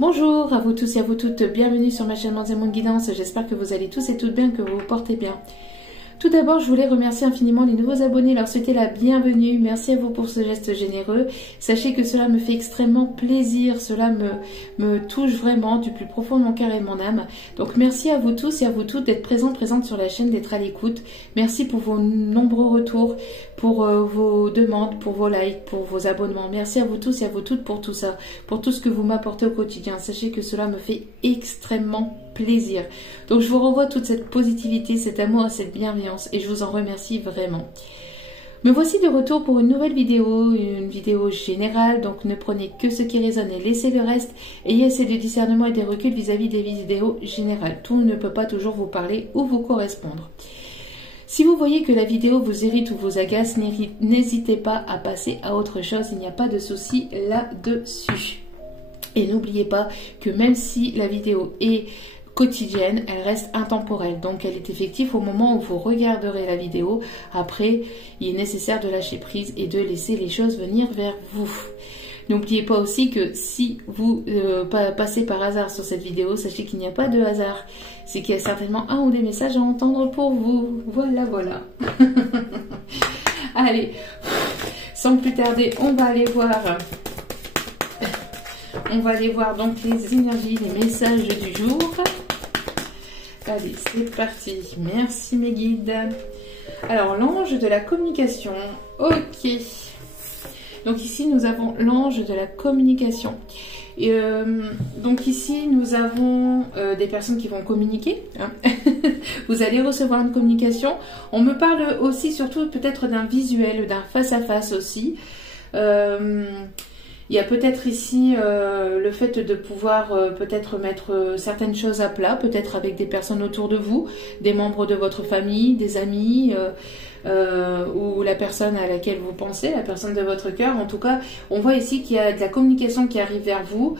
Bonjour à vous tous et à vous toutes, bienvenue sur ma chaîne Manzemon Guidance, j'espère que vous allez tous et toutes bien, que vous vous portez bien. Tout d'abord, je voulais remercier infiniment les nouveaux abonnés, leur souhaiter la bienvenue. Merci à vous pour ce geste généreux. Sachez que cela me fait extrêmement plaisir, cela me touche vraiment du plus profond de mon cœur et de mon âme. Donc merci à vous tous et à vous toutes d'être présentes sur la chaîne, d'être à l'écoute. Merci pour vos nombreux retours, pour vos demandes, pour vos likes, pour vos abonnements. Merci à vous tous et à vous toutes pour tout ça, pour tout ce que vous m'apportez au quotidien. Sachez que cela me fait extrêmement plaisir. Donc je vous renvoie toute cette positivité, cet amour et cette bienveillance et je vous en remercie vraiment. Me voici de retour pour une nouvelle vidéo, une vidéo générale, donc ne prenez que ce qui résonne et laissez le reste. Ayez assez de discernement et de recul vis-à-vis des vidéos générales. Tout ne peut pas toujours vous parler ou vous correspondre. Si vous voyez que la vidéo vous irrite ou vous agace, n'hésitez pas à passer à autre chose, il n'y a pas de souci là-dessus. Et n'oubliez pas que même si la vidéo est quotidienne, elle reste intemporelle, donc elle est effective au moment où vous regarderez la vidéo. Après, il est nécessaire de lâcher prise et de laisser les choses venir vers vous. N'oubliez pas aussi que si vous passez par hasard sur cette vidéo, sachez qu'il n'y a pas de hasard, c'est qu'il y a certainement un ou des messages à entendre pour vous. Voilà, voilà. Allez, sans plus tarder, on va aller voir. On va aller voir donc les énergies, les messages du jour. Allez, c'est parti. Merci mes guides. Alors, l'ange de la communication. Ok. Donc ici, nous avons l'ange de la communication. Et, donc ici, nous avons des personnes qui vont communiquer. Hein. Vous allez recevoir une communication. On me parle aussi, surtout peut-être d'un visuel, d'un face-à-face aussi. Il y a peut-être ici le fait de pouvoir peut-être mettre certaines choses à plat, peut-être avec des personnes autour de vous, des membres de votre famille, des amis, ou la personne à laquelle vous pensez, la personne de votre cœur. En tout cas, on voit ici qu'il y a de la communication qui arrive vers vous.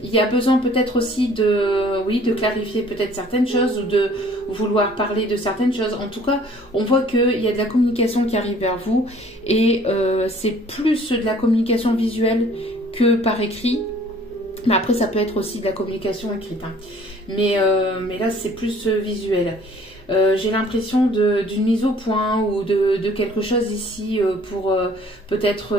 Il y a besoin peut-être aussi de clarifier peut-être certaines choses ou de vouloir parler de certaines choses. En tout cas, on voit qu'il y a de la communication qui arrive vers vous et c'est plus de la communication visuelle que par écrit. Mais après, ça peut être aussi de la communication écrite. Hein. Mais là, c'est plus visuel. J'ai l'impression d'une mise au point ou de quelque chose ici pour peut-être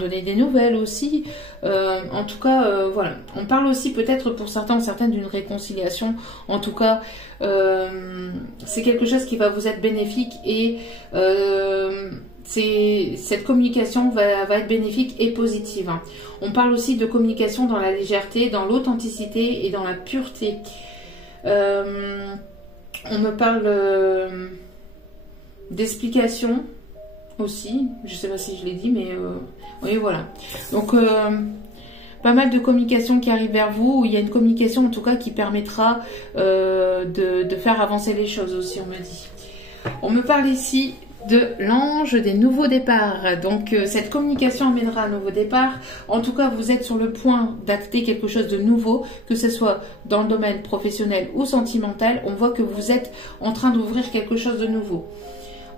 donner des nouvelles aussi. En tout cas, voilà. On parle aussi peut-être pour certains ou certaines d'une réconciliation. En tout cas, c'est quelque chose qui va vous être bénéfique et cette communication va être bénéfique et positive. Hein. On parle aussi de communication dans la légèreté, dans l'authenticité et dans la pureté. On me parle d'explication aussi. Je ne sais pas si je l'ai dit, mais oui, voilà. Donc, pas mal de communication qui arrive vers vous. Il y a une communication, en tout cas, qui permettra de faire avancer les choses aussi, on me dit. On me parle ici de l'ange des nouveaux départs. Donc cette communication amènera un nouveau départ. En tout cas, vous êtes sur le point d'acter quelque chose de nouveau, que ce soit dans le domaine professionnel ou sentimental. On voit que vous êtes en train d'ouvrir quelque chose de nouveau.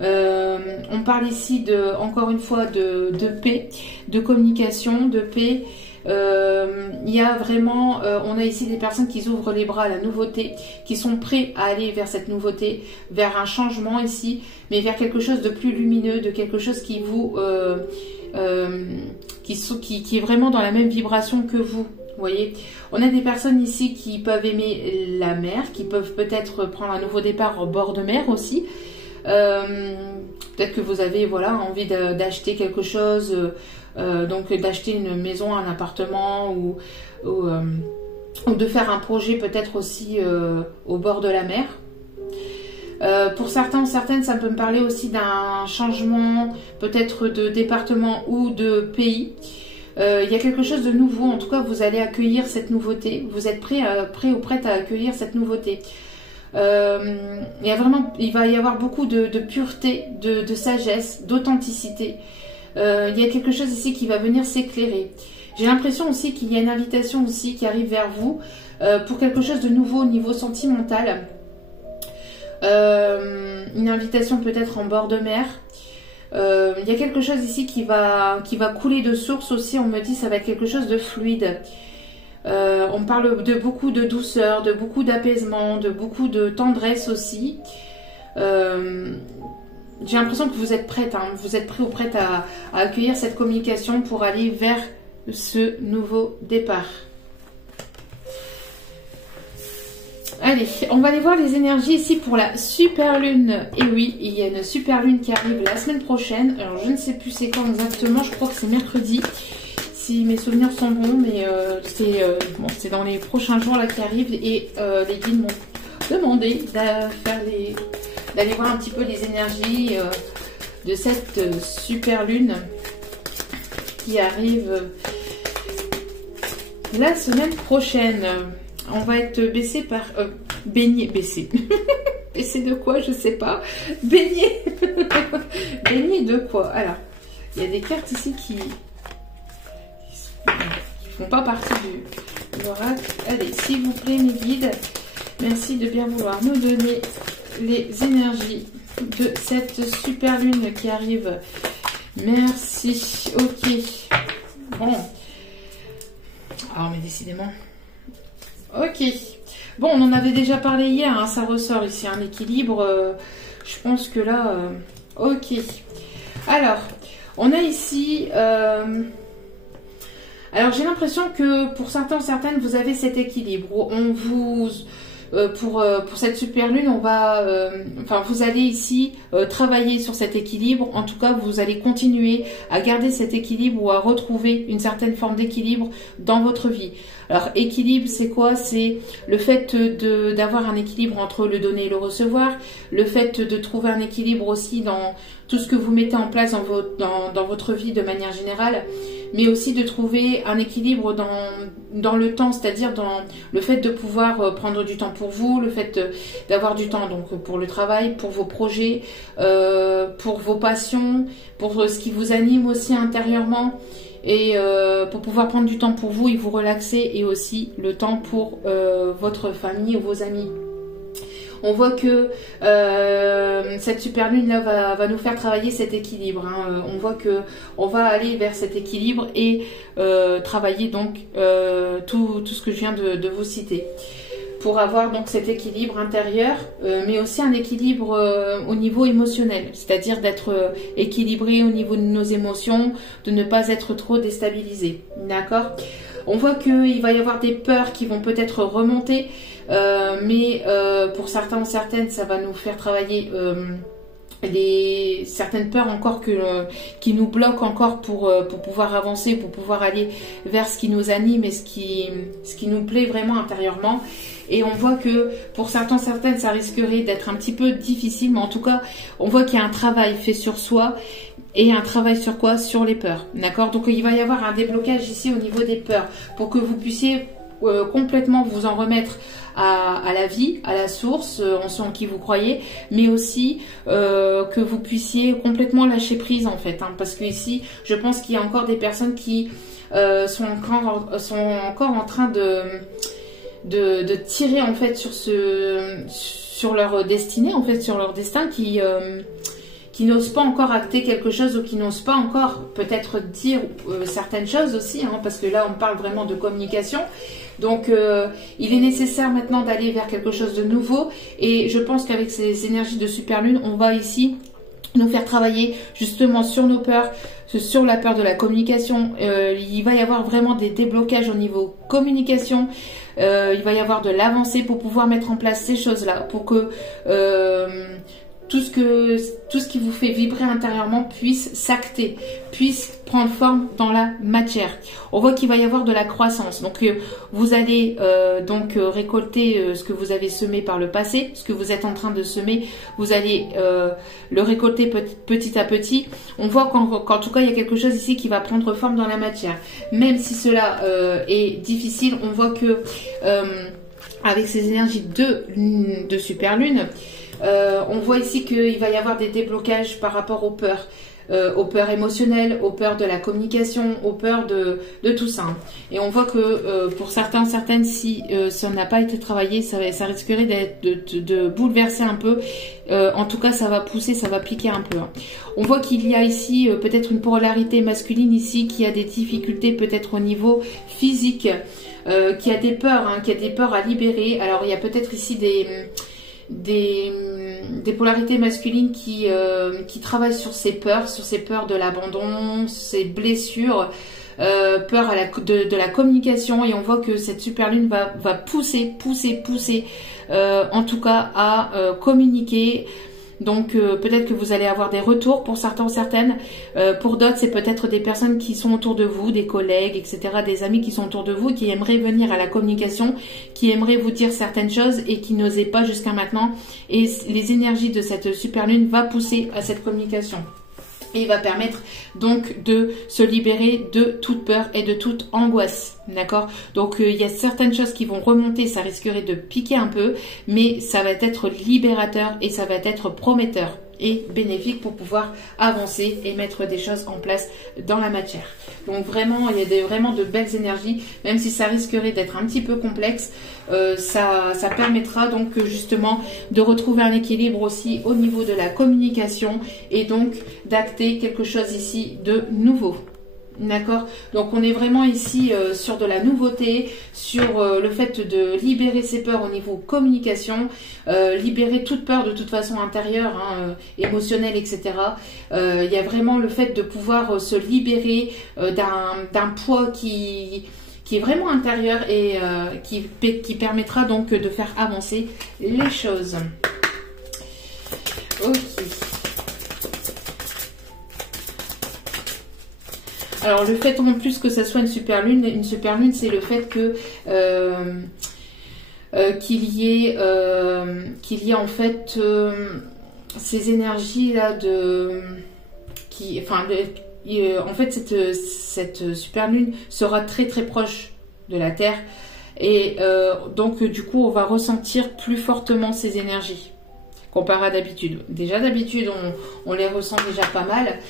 On parle ici encore une fois de paix, de communication, de paix. Il y a vraiment, on a ici des personnes qui ouvrent les bras à la nouveauté, qui sont prêts à aller vers cette nouveauté, vers un changement ici, mais vers quelque chose de plus lumineux, de quelque chose qui vous, qui est vraiment dans la même vibration que vous. Vous voyez, on a des personnes ici qui peuvent aimer la mer, qui peuvent peut-être prendre un nouveau départ au bord de mer aussi. Peut-être que vous avez envie d'acheter quelque chose, donc d'acheter une maison, un appartement ou de faire un projet peut-être aussi au bord de la mer. Pour certains ou certaines, ça peut me parler aussi d'un changement peut-être de département ou de pays. Il y a quelque chose de nouveau, en tout cas vous allez accueillir cette nouveauté, vous êtes prêt ou prête à accueillir cette nouveauté. Il va y avoir beaucoup de pureté, de sagesse, d'authenticité. Il y a quelque chose ici qui va venir s'éclairer. J'ai l'impression aussi qu'il y a une invitation aussi qui arrive vers vous pour quelque chose de nouveau au niveau sentimental. Une invitation peut-être en bord de mer. Il y a quelque chose ici qui va couler de source aussi. On me dit ça va être quelque chose de fluide. On parle de beaucoup de douceur, de beaucoup d'apaisement, de beaucoup de tendresse aussi. J'ai l'impression que vous êtes prête, hein, vous êtes prêt ou prête à accueillir cette communication pour aller vers ce nouveau départ. Allez, on va aller voir les énergies ici pour la super lune. Et oui, il y a une super lune qui arrive la semaine prochaine. Alors, je ne sais plus c'est quand exactement, je crois que c'est mercredi. Si mes souvenirs sont bons, mais c'est dans les prochains jours là qui arrivent. Et les guides m'ont demandé d'aller voir un petit peu les énergies de cette super lune qui arrive la semaine prochaine. On va être baissé par... baigné de quoi? Je sais pas. Baigné de quoi? Alors, il y a des cartes ici qui font pas partie de l'oracle. Allez, s'il vous plaît, mes guides, merci de bien vouloir nous donner les énergies de cette super lune qui arrive. Merci. Ok. Bon. Alors, mais décidément... Ok. Bon, on en avait déjà parlé hier, hein, ça ressort ici, un équilibre. Je pense que là... ok. Alors, on a ici... alors, j'ai l'impression que pour certains, certaines, vous avez cet équilibre. On vous... pour cette super lune, on va, vous allez ici travailler sur cet équilibre. En tout cas, vous allez continuer à garder cet équilibre ou à retrouver une certaine forme d'équilibre dans votre vie. Alors, équilibre, c'est quoi? C'est le fait d'avoir un équilibre entre le donner et le recevoir, le fait de trouver un équilibre aussi dans tout ce que vous mettez en place dans votre vie de manière générale, mais aussi de trouver un équilibre dans le temps, c'est-à-dire dans le fait de pouvoir prendre du temps pour vous, le fait d'avoir du temps donc pour le travail, pour vos projets, pour vos passions, pour ce qui vous anime aussi intérieurement, et pour pouvoir prendre du temps pour vous et vous relaxer, et aussi le temps pour votre famille ou vos amis. On voit que cette super lune là va nous faire travailler cet équilibre, hein. On voit que on va aller vers cet équilibre et travailler donc tout ce que je viens de vous citer, pour avoir donc cet équilibre intérieur, mais aussi un équilibre au niveau émotionnel, c'est-à-dire d'être équilibré au niveau de nos émotions, de ne pas être trop déstabilisé. D'accord? On voit qu'il va y avoir des peurs qui vont peut-être remonter, mais pour certains ou certaines, ça va nous faire travailler certaines peurs encore qui nous bloquent encore pour pouvoir avancer, pour pouvoir aller vers ce qui nous anime et ce qui nous plaît vraiment intérieurement. Et on voit que pour certains, certaines, ça risquerait d'être un petit peu difficile, mais en tout cas, on voit qu'il y a un travail fait sur soi. Et un travail sur quoi? Sur les peurs. D'accord? Donc il va y avoir un déblocage ici au niveau des peurs, pour que vous puissiez complètement vous en remettre à la vie, à la source, en ce en qui vous croyez, mais aussi que vous puissiez complètement lâcher prise en fait, hein, parce que ici je pense qu'il y a encore des personnes qui sont encore en train de tirer en fait sur leur destinée, en fait sur leur destin, qui n'osent pas encore acter quelque chose, ou qui n'osent pas encore peut-être dire certaines choses aussi, hein, parce que là on parle vraiment de communication. Donc il est nécessaire maintenant d'aller vers quelque chose de nouveau, et je pense qu'avec ces énergies de super lune, on va ici nous faire travailler justement sur nos peurs, sur la peur de la communication. Il va y avoir vraiment des déblocages au niveau communication. Il va y avoir de l'avancée pour pouvoir mettre en place ces choses-là, pour que tout ce qui vous fait vibrer intérieurement puisse s'acter, puisse prendre forme dans la matière. On voit qu'il va y avoir de la croissance. Donc vous allez récolter ce que vous avez semé par le passé, ce que vous êtes en train de semer, vous allez le récolter petit à petit. On voit qu'en tout cas il y a quelque chose ici qui va prendre forme dans la matière. Même si cela est difficile, on voit que avec ces énergies de super lune, on voit ici qu'il va y avoir des déblocages par rapport aux peurs. aux peurs émotionnelles, aux peurs de la communication, aux peurs de tout ça. Et on voit que pour certaines, si ça n'a pas été travaillé, ça risquerait de bouleverser un peu. En tout cas, ça va pousser, ça va piquer un peu. On voit qu'il y a ici peut-être une polarité masculine ici qui a des difficultés peut-être au niveau physique, qui a des peurs, qui a des peurs à libérer. Alors il y a peut-être ici des polarités masculines qui travaillent sur ces peurs de l'abandon, ces blessures, peur de la communication, et on voit que cette super lune va pousser en tout cas à communiquer. Donc peut-être que vous allez avoir des retours pour certains ou certaines. Pour d'autres, c'est peut-être des personnes qui sont autour de vous, des collègues, etc., des amis qui sont autour de vous, qui aimeraient venir à la communication, qui aimeraient vous dire certaines choses et qui n'osaient pas jusqu'à maintenant. Et les énergies de cette super lune va pousser à cette communication. Et il va permettre donc de se libérer de toute peur et de toute angoisse. D'accord? Donc il y a certaines choses qui vont remonter, ça risquerait de piquer un peu, mais ça va être libérateur et ça va être prometteur et bénéfique pour pouvoir avancer et mettre des choses en place dans la matière. Donc vraiment, il y a vraiment de belles énergies, même si ça risquerait d'être un petit peu complexe, ça permettra donc justement de retrouver un équilibre aussi au niveau de la communication et donc d'acter quelque chose ici de nouveau. D'accord? Donc on est vraiment ici sur de la nouveauté, sur le fait de libérer ses peurs au niveau communication, libérer toute peur de toute façon intérieure, émotionnelle, etc. Il y a vraiment le fait de pouvoir se libérer d'un poids qui est vraiment intérieur et qui permettra donc de faire avancer les choses. Ok. Alors le fait en plus que ça soit une super lune c'est le fait que qu'il y ait en fait ces énergies là en fait cette super lune sera très très proche de la Terre et donc du coup on va ressentir plus fortement ces énergies comparé à d'habitude. Déjà d'habitude on les ressent déjà pas mal.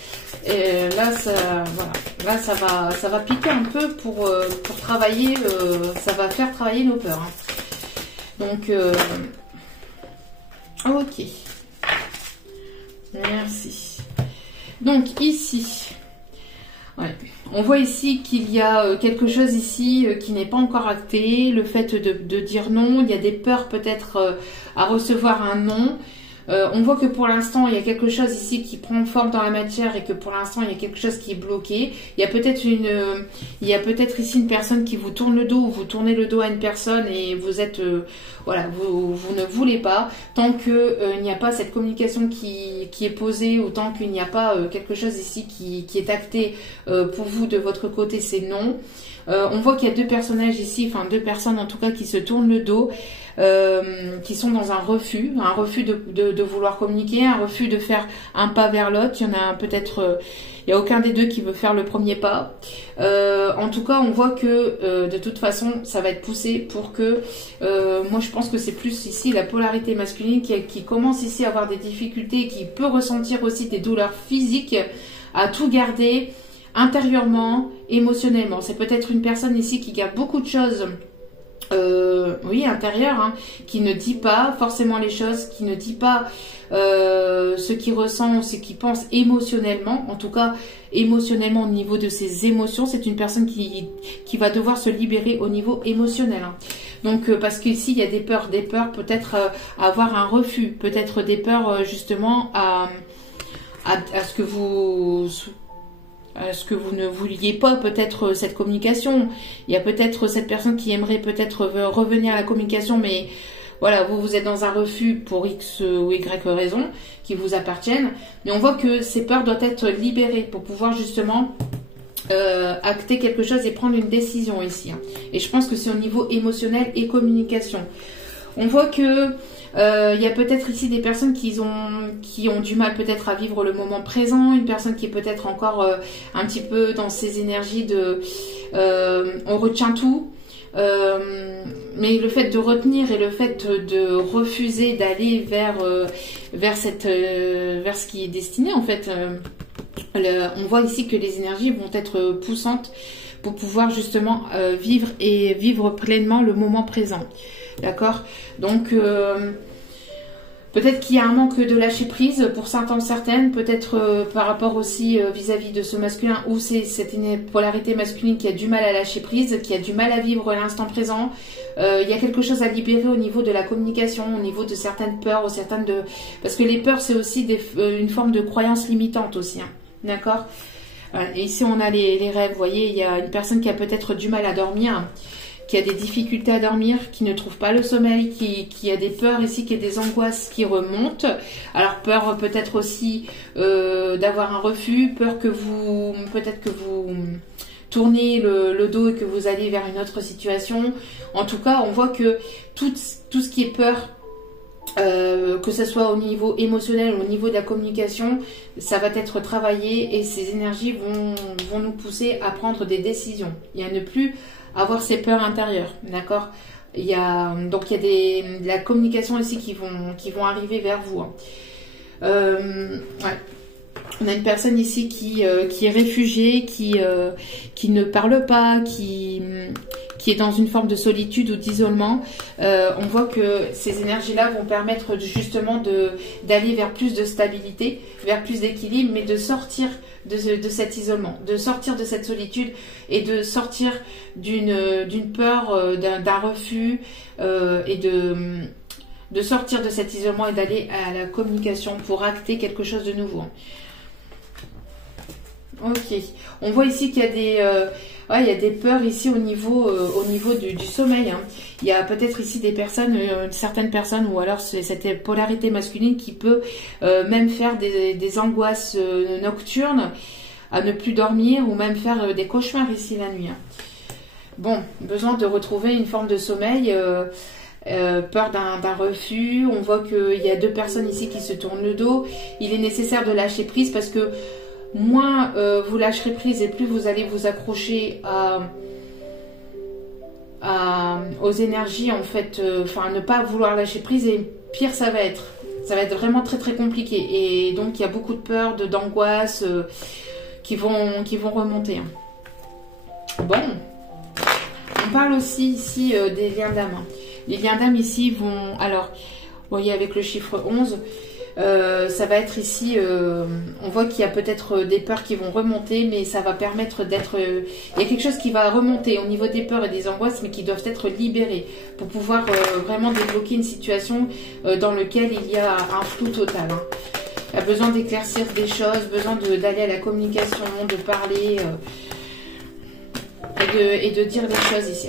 Et là ça va piquer un peu pour travailler, ça va faire travailler nos peurs. Donc ok. Merci. Donc ici, ouais, on voit ici qu'il y a quelque chose ici qui n'est pas encore acté. Le fait de dire non, il y a des peurs peut-être à recevoir un non. On voit que pour l'instant, il y a quelque chose ici qui prend forme dans la matière et que pour l'instant, il y a quelque chose qui est bloqué. Il y a peut-être ici une personne qui vous tourne le dos ou vous tournez le dos à une personne et vous êtes, voilà, vous ne voulez pas. Tant que il n'y a pas cette communication qui est posée ou tant qu'il n'y a pas quelque chose ici qui est acté pour vous de votre côté, c'est non. On voit qu'il y a deux personnages ici, enfin deux personnes en tout cas qui se tournent le dos. Qui sont dans un refus de vouloir communiquer, un refus de faire un pas vers l'autre. Il y en a peut-être, il n'y a aucun des deux qui veut faire le premier pas. En tout cas, on voit que de toute façon, ça va être poussé pour que, moi je pense que c'est plus ici la polarité masculine qui commence ici à avoir des difficultés, qui peut ressentir aussi des douleurs physiques, à tout garder intérieurement, émotionnellement. C'est peut-être une personne ici qui garde beaucoup de choses. Oui, intérieur, qui ne dit pas forcément les choses, qui ne dit pas ce qu'il ressent, ce qu'il pense émotionnellement, en tout cas émotionnellement au niveau de ses émotions. C'est une personne qui va devoir se libérer au niveau émotionnel. Donc parce qu'ici il y a des peurs peut-être avoir un refus, peut-être des peurs justement à ce que vous ne vouliez pas peut-être cette communication. Il y a peut-être cette personne qui aimerait peut-être revenir à la communication, mais voilà, vous êtes dans un refus pour X ou Y raison qui vous appartiennent. Mais on voit que ces peurs doivent être libérées pour pouvoir justement acter quelque chose et prendre une décision ici. Et je pense que c'est au niveau émotionnel et communication. On voit que il y a peut-être ici des personnes qui ont du mal peut-être à vivre le moment présent, une personne qui est peut-être encore un petit peu dans ces énergies de on retient tout, mais le fait de retenir et le fait de refuser d'aller vers ce qui est destiné en fait, On voit ici que les énergies vont être poussantes pour pouvoir justement vivre pleinement le moment présent. D'accord? Donc, peut-être qu'il y a un manque de lâcher prise pour certains, certaines, peut-être par rapport aussi vis-à-vis de ce masculin, ou c'est cette polarité masculine qui a du mal à lâcher prise, qui a du mal à vivre l'instant présent. Il y a quelque chose à libérer au niveau de la communication, au niveau de certaines peurs, parce que les peurs, c'est aussi une forme de croyance limitante aussi. Hein. D'accord? Et ici, on a les rêves. Vous voyez, il y a une personne qui a peut-être du mal à dormir, qui a des difficultés à dormir, qui ne trouve pas le sommeil, qui a des peurs ici, qui a des angoisses qui remontent. Alors, peur peut-être aussi d'avoir un refus, peur que peut-être que vous tournez le dos et que vous allez vers une autre situation. En tout cas, on voit que tout ce qui est peur, que ce soit au niveau émotionnel ou au niveau de la communication, ça va être travaillé et ces énergies vont nous pousser à prendre des décisions et à ne plus avoir ces peurs intérieures, d'accord? Il y a de la communication ici qui vont arriver vers vous. Hein. Ouais. On a une personne ici qui est réfugiée, qui ne parle pas, qui est dans une forme de solitude ou d'isolement. On voit que ces énergies-là vont permettre justement d'aller vers plus de stabilité, vers plus d'équilibre, mais de sortir de cet isolement, de sortir de cette solitude et de sortir d'une peur, d'un refus et de sortir de cet isolement et d'aller à la communication pour acter quelque chose de nouveau. Ok, on voit ici qu'il y a il y a des peurs ici au niveau du sommeil. Hein. Il y a peut-être ici des personnes, certaines personnes, ou alors c'est cette polarité masculine qui peut même faire des angoisses nocturnes, à ne plus dormir ou même faire des cauchemars ici la nuit. Hein. Bon, besoin de retrouver une forme de sommeil. Peur d'un refus. On voit qu'il y a deux personnes ici qui se tournent le dos. Il est nécessaire de lâcher prise parce que moins vous lâcherez prise et plus vous allez vous accrocher aux énergies en fait, ne pas vouloir lâcher prise et pire ça va être vraiment très très compliqué et donc il y a beaucoup de peur, d'angoisse qui vont remonter. Bon, on parle aussi ici des liens d'âme. Les liens d'âme ici vont, alors vous voyez avec le chiffre 11, ça va être ici, on voit qu'il y a peut-être des peurs qui vont remonter, mais ça va permettre d'être, il y a quelque chose qui va remonter au niveau des peurs et des angoisses, mais qui doivent être libérées pour pouvoir vraiment débloquer une situation dans laquelle il y a un flou total. Hein. Il y a besoin d'éclaircir des choses, besoin d'aller à la communication, de parler et de dire des choses ici.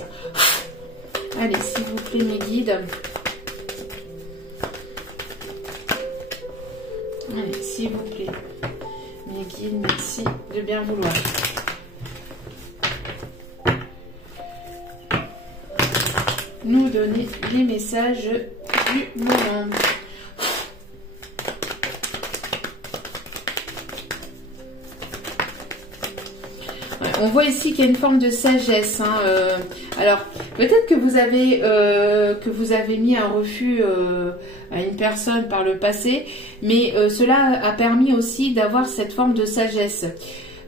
Allez, s'il vous plaît, mes guides. Allez, s'il vous plaît, mes guides, merci de bien vouloir. Nous donner les messages du moment. Ouais, on voit ici qu'il y a une forme de sagesse. Hein, alors, peut-être que vous avez mis un refus à une personne par le passé, mais cela a permis aussi d'avoir cette forme de sagesse,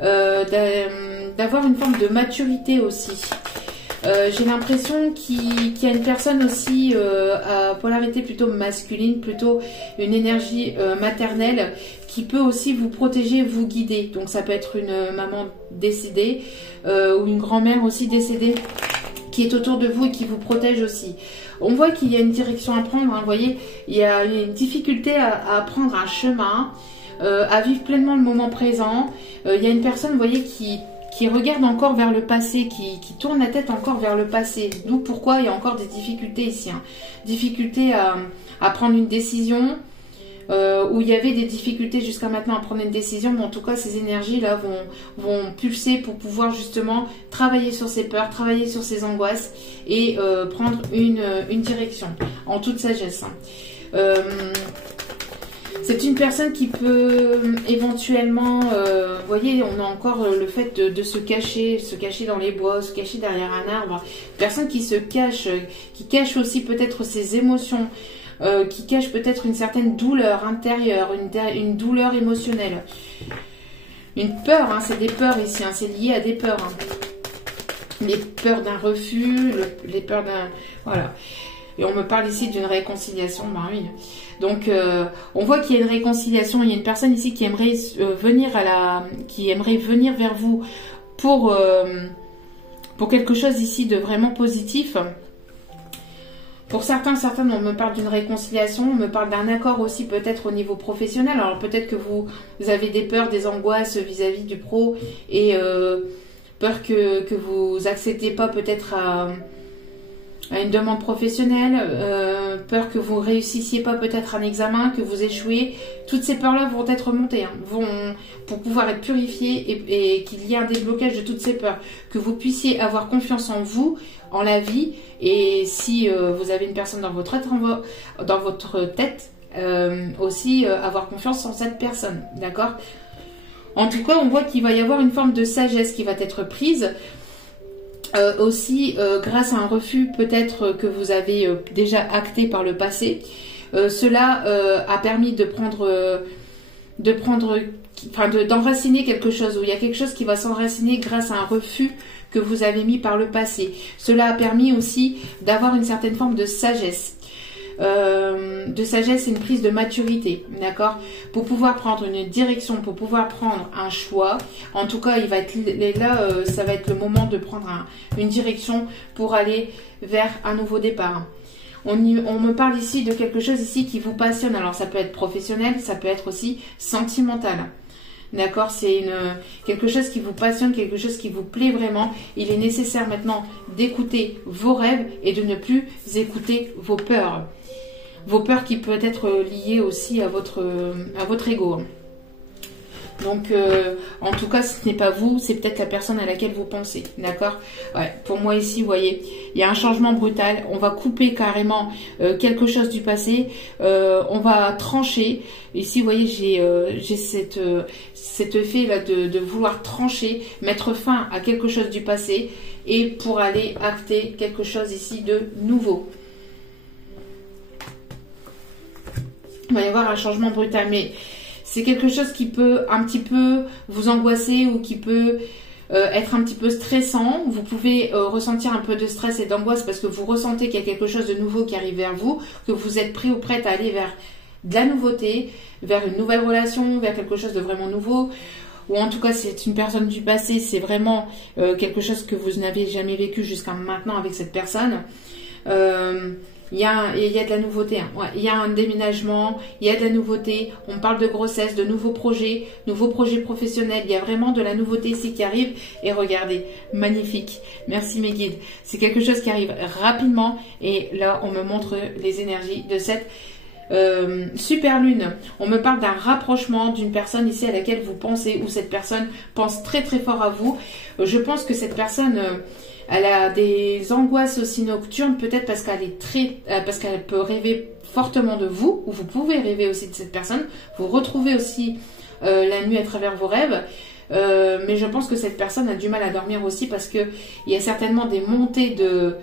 d'avoir une forme de maturité aussi. J'ai l'impression qu'il y a une personne aussi à polarité plutôt masculine, plutôt une énergie maternelle qui peut aussi vous protéger, vous guider. Donc ça peut être une maman décédée ou une grand-mère aussi décédée qui est autour de vous et qui vous protège aussi. On voit qu'il y a une direction à prendre, hein, vous voyez, il y a une difficulté à prendre un chemin, à vivre pleinement le moment présent. Il y a une personne, vous voyez, qui regarde encore vers le passé, qui tourne la tête encore vers le passé. D'où pourquoi il y a encore des difficultés ici. Hein. Difficultés à prendre une décision, où il y avait des difficultés jusqu'à maintenant à prendre une décision, mais en tout cas ces énergies-là vont pulser pour pouvoir justement travailler sur ses peurs, travailler sur ses angoisses et prendre une direction en toute sagesse. Hein. C'est une personne qui peut éventuellement, vous voyez, on a encore le fait de se cacher dans les bois, se cacher derrière un arbre. Une personne qui se cache, qui cache aussi peut-être ses émotions, qui cache peut-être une certaine douleur intérieure, une douleur émotionnelle. une peur, hein, c'est des peurs ici, hein, c'est lié à des peurs. Hein. Les peurs d'un refus, les peurs d'un... Voilà. Et on me parle ici d'une réconciliation, ben oui. Donc, on voit qu'il y a une réconciliation. Il y a une personne ici qui aimerait venir vers vous pour quelque chose ici de vraiment positif. Pour certaines, on me parle d'une réconciliation, on me parle d'un accord aussi peut-être au niveau professionnel. Alors peut-être que vous avez des peurs, des angoisses vis-à-vis du pro et peur que vous acceptez pas peut-être à une demande professionnelle, peur que vous réussissiez pas peut-être un examen, que vous échouez. Toutes ces peurs-là vont être remontées, hein, pour pouvoir être purifiées et qu'il y ait un déblocage de toutes ces peurs. Que vous puissiez avoir confiance en vous, en la vie. Et si vous avez une personne dans votre tête, aussi avoir confiance en cette personne, d'accord? En tout cas, on voit qu'il va y avoir une forme de sagesse qui va être prise. Aussi grâce à un refus peut-être que vous avez déjà acté par le passé. Cela a permis d'enraciner quelque chose, où il y a quelque chose qui va s'enraciner grâce à un refus que vous avez mis par le passé. Cela a permis aussi d'avoir une certaine forme de sagesse. Et une prise de maturité, d'accord, pour pouvoir prendre une direction, pour pouvoir prendre un choix. En tout cas, ça va être le moment de prendre une direction pour aller vers un nouveau départ. On me parle ici de quelque chose ici qui vous passionne. Alors ça peut être professionnel, ça peut être aussi sentimental. D'accord, c'est quelque chose qui vous passionne, quelque chose qui vous plaît vraiment. Il est nécessaire maintenant d'écouter vos rêves et de ne plus écouter vos peurs. Vos peurs qui peuvent être liées aussi à votre ego. Donc, en tout cas, ce n'est pas vous, c'est peut-être la personne à laquelle vous pensez. D'accord? Ouais, pour moi ici, vous voyez, il y a un changement brutal. On va couper carrément quelque chose du passé. On va trancher. Ici, vous voyez, j'ai cet effet là de vouloir trancher, mettre fin à quelque chose du passé et pour aller acter quelque chose ici de nouveau. Il va y avoir un changement brutal, mais c'est quelque chose qui peut un petit peu vous angoisser ou qui peut être un petit peu stressant. Vous pouvez ressentir un peu de stress et d'angoisse parce que vous ressentez qu'il y a quelque chose de nouveau qui arrive vers vous, que vous êtes prêt ou prête à aller vers de la nouveauté, vers une nouvelle relation, vers quelque chose de vraiment nouveau. Ou en tout cas, c'est une personne du passé, c'est vraiment quelque chose que vous n'avez jamais vécu jusqu'à maintenant avec cette personne. Il y a de la nouveauté, hein. Ouais, il y a un déménagement, il y a de la nouveauté, on parle de grossesse, de nouveaux projets professionnels, il y a vraiment de la nouveauté ici qui arrive. Et regardez, magnifique, merci mes guides, c'est quelque chose qui arrive rapidement et là on me montre les énergies de cette super lune. On me parle d'un rapprochement d'une personne ici à laquelle vous pensez, ou cette personne pense très très fort à vous. Je pense que cette personne... elle a des angoisses aussi nocturnes, peut-être parce qu'elle peut rêver fortement de vous, ou vous pouvez rêver aussi de cette personne. Vous retrouvez aussi la nuit à travers vos rêves. Mais je pense que cette personne a du mal à dormir aussi parce que il y a certainement des montées de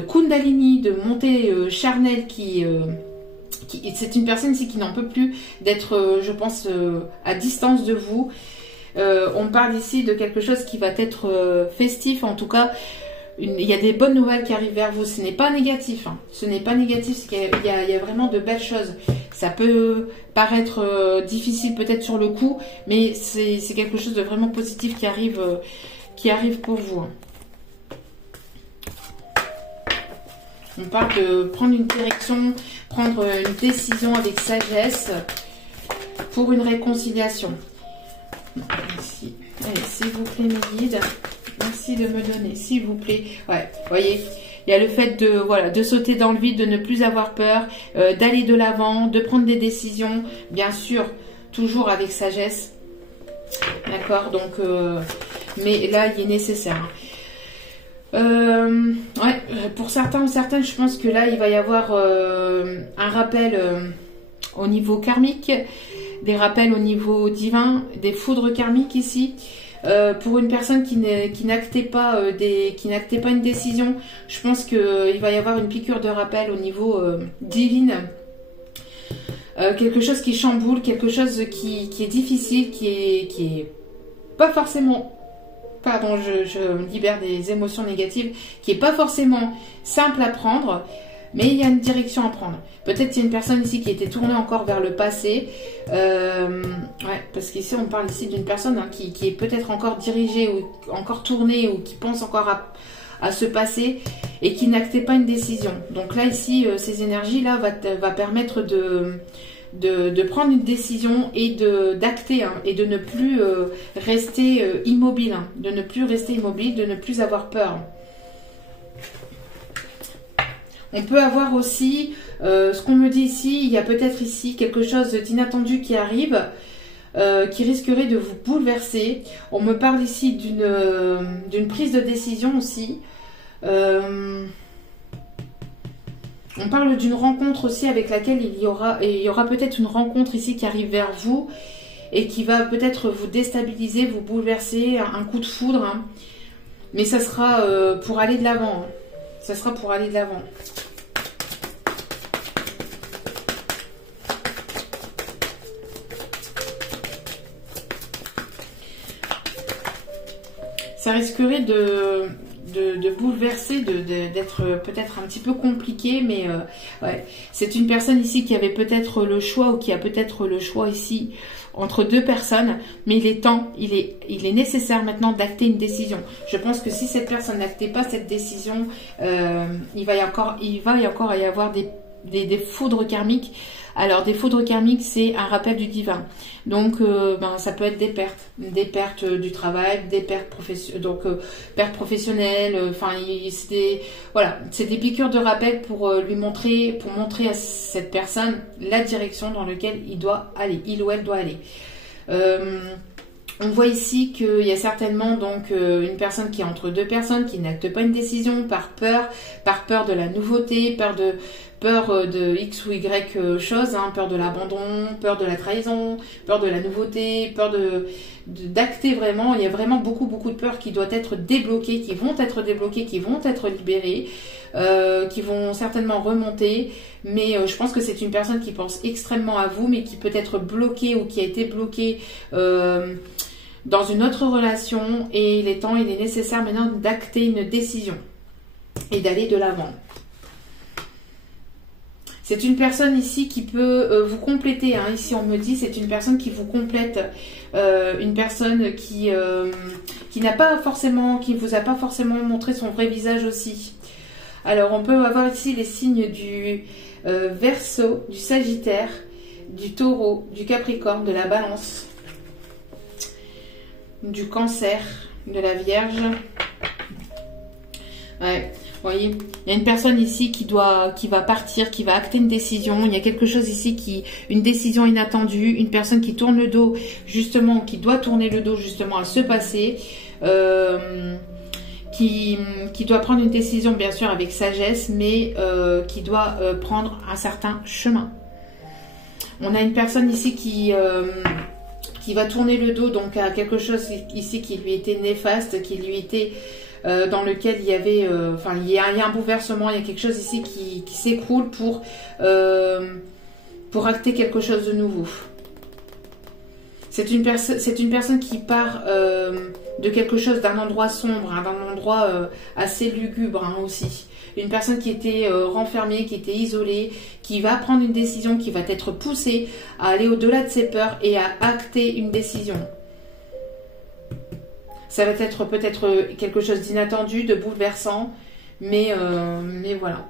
Kundalini, de montées charnelles c'est une personne ici qui n'en peut plus d'être, je pense, à distance de vous. On parle ici de quelque chose qui va être festif, en tout cas. Il y a des bonnes nouvelles qui arrivent vers vous. Ce n'est pas négatif. Hein. Ce n'est pas négatif. Il y a vraiment de belles choses. Ça peut paraître difficile peut-être sur le coup, mais c'est quelque chose de vraiment positif qui arrive pour vous. Hein. On parle de prendre une direction, prendre une décision avec sagesse pour une réconciliation. Merci. Allez, s'il vous plaît, mes guides. Merci de me donner, s'il vous plaît. Ouais, vous voyez, il y a le fait de sauter dans le vide, de ne plus avoir peur, d'aller de l'avant, de prendre des décisions, bien sûr, toujours avec sagesse. D'accord, donc, mais là, il est nécessaire. Ouais, pour certains ou certaines, je pense que là, il va y avoir un rappel au niveau karmique, des rappels au niveau divin, des foudres karmiques ici. Pour une personne qui n'actait pas une décision, je pense qu'il va y avoir une piqûre de rappel au niveau divine. Quelque chose qui chamboule, quelque chose qui est difficile, qui est pas forcément... Pardon, je libère des émotions négatives, qui est pas forcément simple à prendre, mais il y a une direction à prendre. Peut-être qu'il y a une personne ici qui était tournée encore vers le passé. Ouais, parce qu'ici, on parle ici d'une personne hein, qui est peut-être encore dirigée ou encore tournée ou qui pense encore à ce passé et qui n'actait pas une décision. Donc là, ici, ces énergies-là va permettre de prendre une décision et d'acter hein, et de ne plus rester immobile, hein, de ne plus rester immobile, de ne plus avoir peur. On peut avoir aussi, ce qu'on me dit ici, il y a peut-être ici quelque chose d'inattendu qui arrive, qui risquerait de vous bouleverser. On me parle ici d'une prise de décision aussi. On parle d'une rencontre aussi avec laquelle il y aura peut-être une rencontre ici qui arrive vers vous et qui va peut-être vous déstabiliser, vous bouleverser, un coup de foudre. Hein. Mais ça sera pour aller de l'avant. Hein. Ça sera pour aller de l'avant. Ça risquerait de bouleverser, d'être peut-être un petit peu compliqué, mais ouais. C'est une personne ici qui avait peut-être le choix ou qui a peut-être le choix ici entre deux personnes, mais il est temps, il est nécessaire maintenant d'acter une décision. Je pense que si cette personne n'actait pas cette décision, il va y encore y avoir des foudres karmiques. Alors des foudres karmiques, c'est un rappel du divin. Donc ça peut être des pertes du travail, des pertes pertes professionnelles. Enfin, c'est des piqûres de rappel pour montrer à cette personne la direction dans laquelle il ou elle doit aller. On voit ici qu'il y a certainement donc une personne qui est entre deux personnes qui n'acte pas une décision par peur de la nouveauté, peur de X ou Y chose, hein, peur de l'abandon, peur de la trahison, peur de la nouveauté, peur d'acter vraiment. Il y a vraiment beaucoup de peurs qui doivent être débloquées, qui vont être libérées, qui vont certainement remonter. Mais je pense que c'est une personne qui pense extrêmement à vous, mais qui peut être bloquée ou qui a été bloquée dans une autre relation. Et il est nécessaire maintenant d'acter une décision et d'aller de l'avant. C'est une personne ici qui peut vous compléter. Hein. Ici, on me dit c'est une personne qui vous complète, une personne qui n'a pas forcément, qui vous a pas forcément montré son vrai visage aussi. Alors, on peut avoir ici les signes du Verseau, du Sagittaire, du Taureau, du Capricorne, de la Balance, du Cancer, de la Vierge. Ouais. Vous voyez, il y a une personne ici qui va partir, qui va acter une décision. Il y a quelque chose ici une décision inattendue, une personne qui tourne le dos, justement, qui doit tourner le dos justement à ce passé, qui doit prendre une décision bien sûr avec sagesse, mais qui doit prendre un certain chemin. On a une personne ici qui va tourner le dos donc à quelque chose ici qui lui était néfaste, qui lui était dans lequel il y avait, il y a un bouleversement, il y a quelque chose ici qui s'écroule pour acter quelque chose de nouveau. C'est une personne qui part de quelque chose, d'un endroit sombre, hein, d'un endroit assez lugubre hein, aussi. Une personne qui était renfermée, qui était isolée, qui va prendre une décision, qui va être poussée à aller au-delà de ses peurs et à acter une décision. Ça va être peut-être quelque chose d'inattendu, de bouleversant, mais voilà.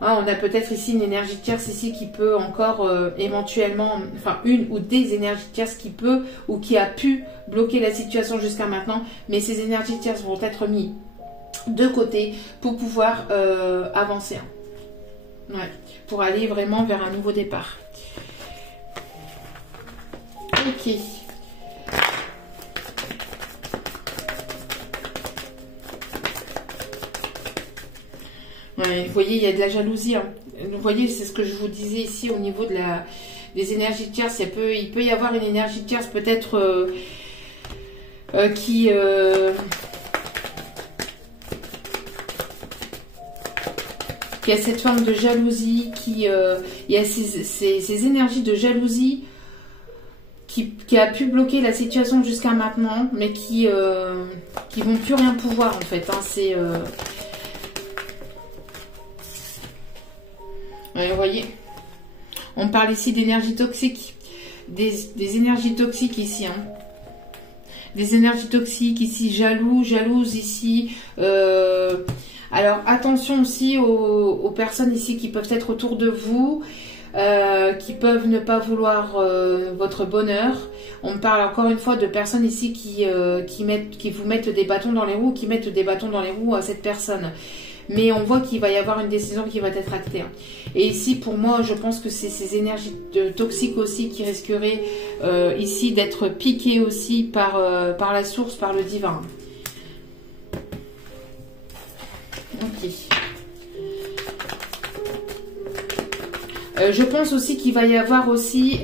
Ah, on a peut-être ici une énergie tierce ici qui peut encore éventuellement, enfin une ou des énergies tierces qui peut ou qui a pu bloquer la situation jusqu'à maintenant, mais ces énergies tierces vont être mises de côté pour pouvoir avancer. Ouais, pour aller vraiment vers un nouveau départ. Ok. Ouais, vous voyez, il y a de la jalousie. Hein. Vous voyez, c'est ce que je vous disais ici au niveau des énergies tierces. Il peut y avoir une énergie tierce peut-être qui a cette forme de jalousie, il y a ces énergies de jalousie qui a pu bloquer la situation jusqu'à maintenant, mais qui vont plus rien pouvoir en fait. Hein. C'est vous voyez, on parle ici d'énergie toxique, des énergies toxiques ici. Hein. Des énergies toxiques ici, jalouses ici. Alors attention aussi aux personnes ici qui peuvent être autour de vous, qui peuvent ne pas vouloir votre bonheur. On me parle encore une fois de personnes ici qui vous mettent des bâtons dans les roues, qui mettent des bâtons dans les roues à cette personne. Mais on voit qu'il va y avoir une décision qui va être actée. Et ici, pour moi, je pense que c'est ces énergies toxiques aussi qui risqueraient ici d'être piquées aussi par la source, par le divin. Ok. Je pense aussi qu'il va y avoir aussi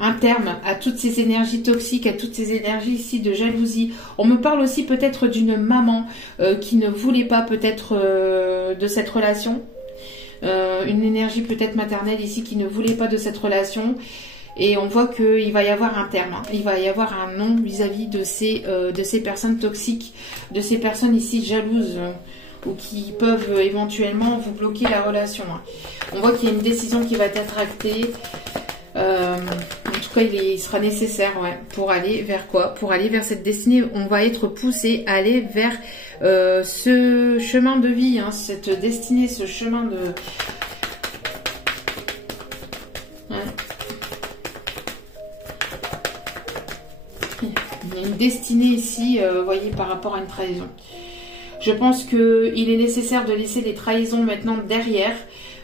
un terme à toutes ces énergies toxiques, à toutes ces énergies ici de jalousie. On me parle aussi peut-être d'une maman qui ne voulait pas peut-être de cette relation. Une énergie peut-être maternelle ici qui ne voulait pas de cette relation. Et on voit qu'il va y avoir un terme. Hein. Il va y avoir un non vis-à-vis de ces personnes toxiques, de ces personnes ici jalouses. Ou qui peuvent éventuellement vous bloquer la relation. On voit qu'il y a une décision qui va être actée. En tout cas, il sera nécessaire pour aller vers quoi? Pour aller vers cette destinée. On va être poussé à aller vers ce chemin de vie, hein, cette destinée, ce chemin de... Il y a une destinée ici, vous voyez, par rapport à une trahison. Je pense qu'il est nécessaire de laisser les trahisons maintenant derrière.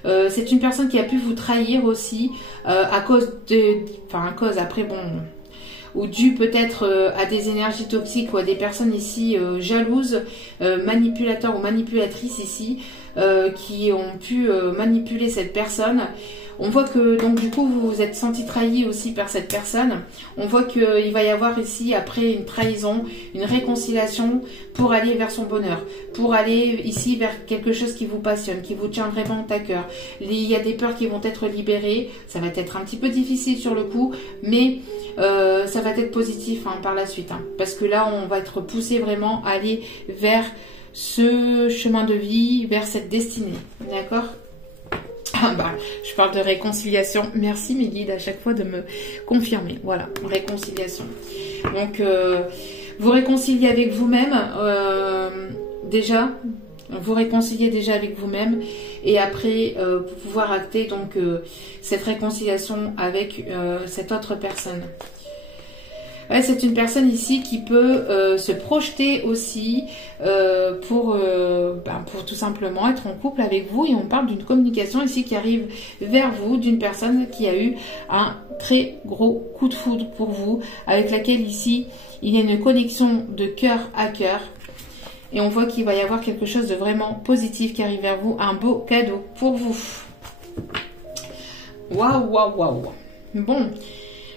C'est une personne qui a pu vous trahir aussi à cause de... Enfin, à cause, après, bon... Ou dû peut-être à des énergies toxiques ou à des personnes ici jalouses, manipulateurs ou manipulatrices ici, qui ont pu manipuler cette personne. On voit que, donc du coup, vous vous êtes senti trahi aussi par cette personne. On voit qu'il va y avoir ici, après une trahison, une réconciliation pour aller vers son bonheur. Pour aller ici vers quelque chose qui vous passionne, qui vous tient vraiment à cœur. Il y a des peurs qui vont être libérées. Ça va être un petit peu difficile sur le coup, mais ça va être positif hein, par la suite. Hein, parce que là, on va être poussé vraiment à aller vers ce chemin de vie, vers cette destinée. D'accord ? Ah bah, je parle de réconciliation. Merci mes guides à chaque fois de me confirmer. Voilà, réconciliation. Donc, vous réconciliez avec vous-même déjà. Vous réconciliez déjà avec vous-même. Et après, pour pouvoir acter donc cette réconciliation avec cette autre personne. Ouais, c'est une personne ici qui peut se projeter aussi pour tout simplement être en couple avec vous. Et on parle d'une communication ici qui arrive vers vous, d'une personne qui a eu un très gros coup de foudre pour vous, avec laquelle ici, il y a une connexion de cœur à cœur. Et on voit qu'il va y avoir quelque chose de vraiment positif qui arrive vers vous, un beau cadeau pour vous. Waouh, waouh, waouh. Bon.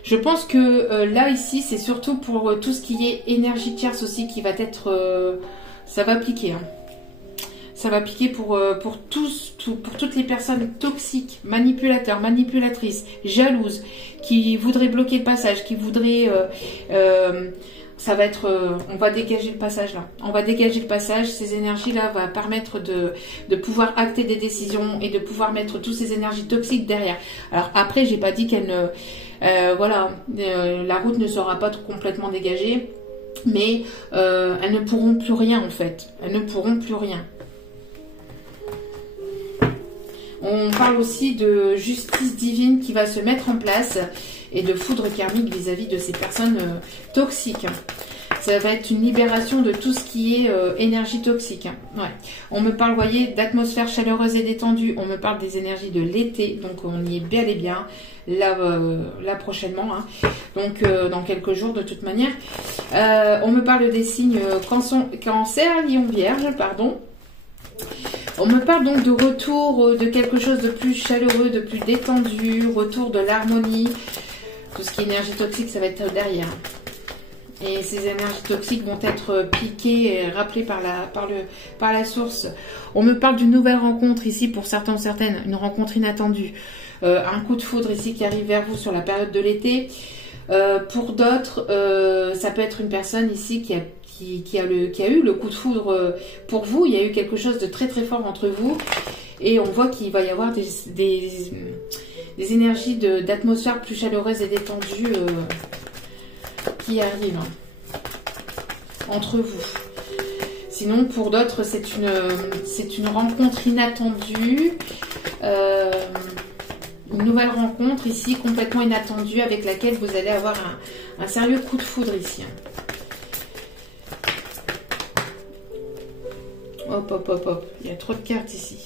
Je pense que là, ici, c'est surtout pour tout ce qui est énergie tierce aussi qui va être... ça va piquer. Hein. Ça va piquer pour toutes les personnes toxiques, manipulateurs, manipulatrices, jalouses, qui voudraient bloquer le passage, qui voudraient... ça va être... on va dégager le passage là. On va dégager le passage. Ces énergies-là vont permettre de pouvoir acter des décisions et de pouvoir mettre toutes ces énergies toxiques derrière. Alors après, j'ai pas dit qu'elle ne... la route ne sera pas complètement dégagée, mais elles ne pourront plus rien en fait. Elles ne pourront plus rien. On parle aussi de justice divine qui va se mettre en place et de foudre karmique vis-à-vis de ces personnes toxiques. Ça va être une libération de tout ce qui est énergie toxique. Ouais. On me parle, vous voyez, d'atmosphère chaleureuse et détendue. On me parle des énergies de l'été, donc on y est bel et bien. Là prochainement, hein. Donc dans quelques jours de toute manière. On me parle des signes cancer, lion, vierge, pardon. On me parle donc de retour de quelque chose de plus chaleureux, de plus détendu, retour de l'harmonie. Tout ce qui est énergie toxique, ça va être derrière. Et ces énergies toxiques vont être piquées et rappelées par la source. On me parle d'une nouvelle rencontre ici pour certains ou certaines, une rencontre inattendue. Un coup de foudre ici qui arrive vers vous sur la période de l'été. Pour d'autres, ça peut être une personne ici qui a eu le coup de foudre pour vous. Il y a eu quelque chose de très très fort entre vous. Et on voit qu'il va y avoir des énergies d'atmosphère plus chaleureuses et détendues qui arrivent entre vous. Sinon, pour d'autres, c'est une rencontre inattendue. Une nouvelle rencontre ici, complètement inattendue, avec laquelle vous allez avoir un sérieux coup de foudre ici. Hop, hop, hop, hop. Il y a trop de cartes ici.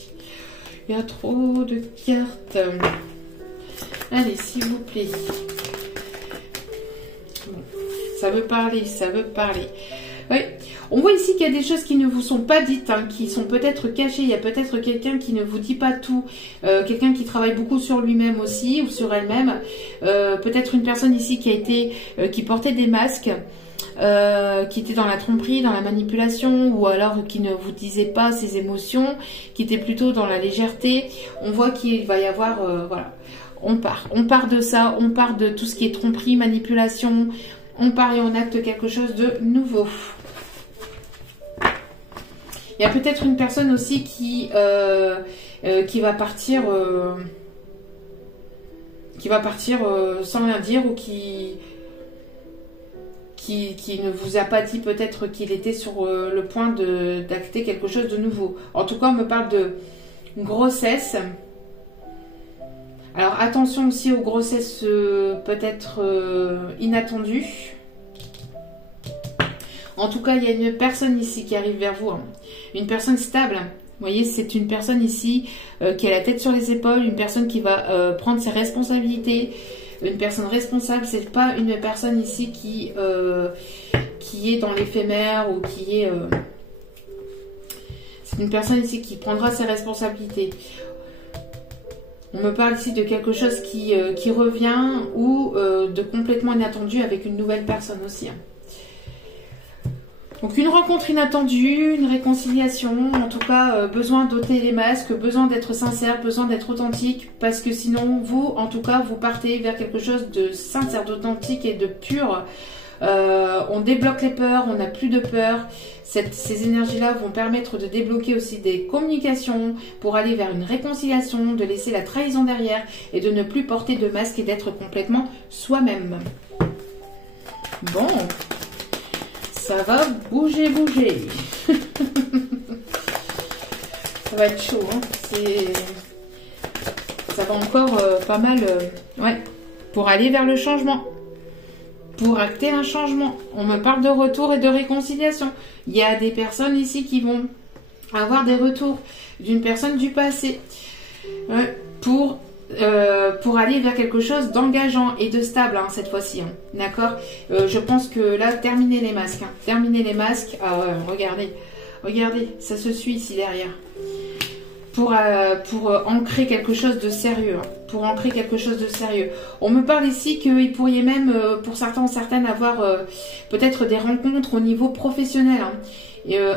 Il y a trop de cartes. Allez, s'il vous plaît. Bon. Ça veut parler, ça veut parler. Oui. On voit ici qu'il y a des choses qui ne vous sont pas dites, hein, qui sont peut-être cachées. Il y a peut-être quelqu'un qui ne vous dit pas tout. Quelqu'un qui travaille beaucoup sur lui-même aussi ou sur elle-même. Peut-être une personne ici qui portait des masques. Qui était dans la tromperie, dans la manipulation, ou alors qui ne vous disait pas ses émotions, qui était plutôt dans la légèreté. On voit qu'il va y avoir, voilà, on part de ça, on part de tout ce qui est tromperie, manipulation, on part et on acte quelque chose de nouveau. Il y a peut-être une personne aussi qui va partir sans rien dire, ou qui ne vous a pas dit peut-être qu'il était sur le point d'acter quelque chose de nouveau. En tout cas, on me parle de grossesse. Alors, attention aussi aux grossesses peut-être inattendues. En tout cas, il y a une personne ici qui arrive vers vous. Hein. Une personne stable. Vous voyez, c'est une personne ici qui a la tête sur les épaules. Une personne qui va prendre ses responsabilités. Une personne responsable, c'est pas une personne ici qui est dans l'éphémère ou qui est... c'est une personne ici qui prendra ses responsabilités. On me parle ici de quelque chose qui revient ou de complètement inattendu avec une nouvelle personne aussi. Hein. Donc une rencontre inattendue, une réconciliation, en tout cas besoin d'ôter les masques, besoin d'être sincère, besoin d'être authentique, parce que sinon vous, en tout cas, vous partez vers quelque chose de sincère, d'authentique et de pur. On débloque les peurs, on n'a plus de peur. Ces énergies-là vont permettre de débloquer aussi des communications pour aller vers une réconciliation, de laisser la trahison derrière et de ne plus porter de masque et d'être complètement soi-même. Bon. Ça va bouger. Ça va être chaud. Hein. Ça va encore pas mal. Ouais. Pour aller vers le changement. Pour acter un changement. On me parle de retour et de réconciliation. Il y a des personnes ici qui vont avoir des retours d'une personne du passé. Ouais. Pour aller vers quelque chose d'engageant et de stable, hein, cette fois-ci. Hein. D'accord. Je pense que là, terminez les masques. Hein. Terminez les masques. Ah ouais, regardez, ça se suit ici derrière. Pour ancrer quelque chose de sérieux. Hein. Pour ancrer quelque chose de sérieux. On me parle ici qu'il pourrait même, pour certains, certaines, avoir peut-être des rencontres au niveau professionnel. Hein.